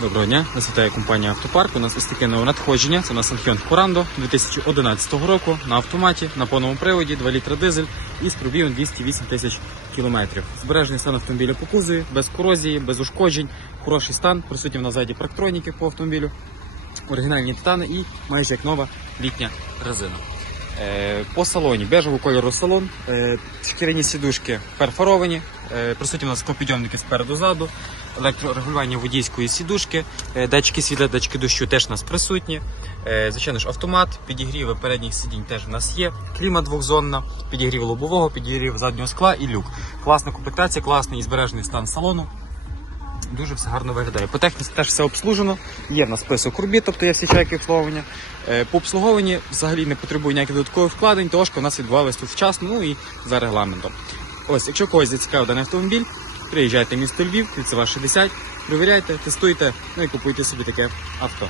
Доброго дня, нас вітає компанія Автопарк. У нас ось таке нове надходження. Це нас Sanhyun Kurando 2011 року на автоматі, на повному приводі, 2 літра дизель і з пробігом 208 тисяч кілометрів. Збережений стан автомобіля по кузові, без корозії, без ушкоджень, хороший стан, присутні в нас ззаді по автомобілю, оригінальні титани і майже як нова літня резина. Е, По салоні бежевого кольору салон, е, шкіряні сідушки перфоровані, присутні у нас склопідйомники спереду ззаду, електрорегулювання водійської сідушки, е, датчики світла, датчики дощу теж у нас присутні. Е, Звичайно ж, автомат, підігріви передніх сидінь теж у нас є. Кліма двохзонна, підігрів лобового, підігрів заднього скла і люк. Класна комплектація, класний і збережений стан салону. Дуже все гарно виглядає. По техніці теж все обслужено. Є в нас список робіт, тобто є всі чеки обслуговування. Е, По обслуговуванні взагалі не потребує ніяких додаткових вкладень, тож у нас відбувалось тут вчасно, ну і за регламентом. Ось, якщо когось зацікавив даний автомобіль, приїжджайте в місто Львів, кільцева 60, провіряйте, тестуйте, ну і купуйте собі таке авто.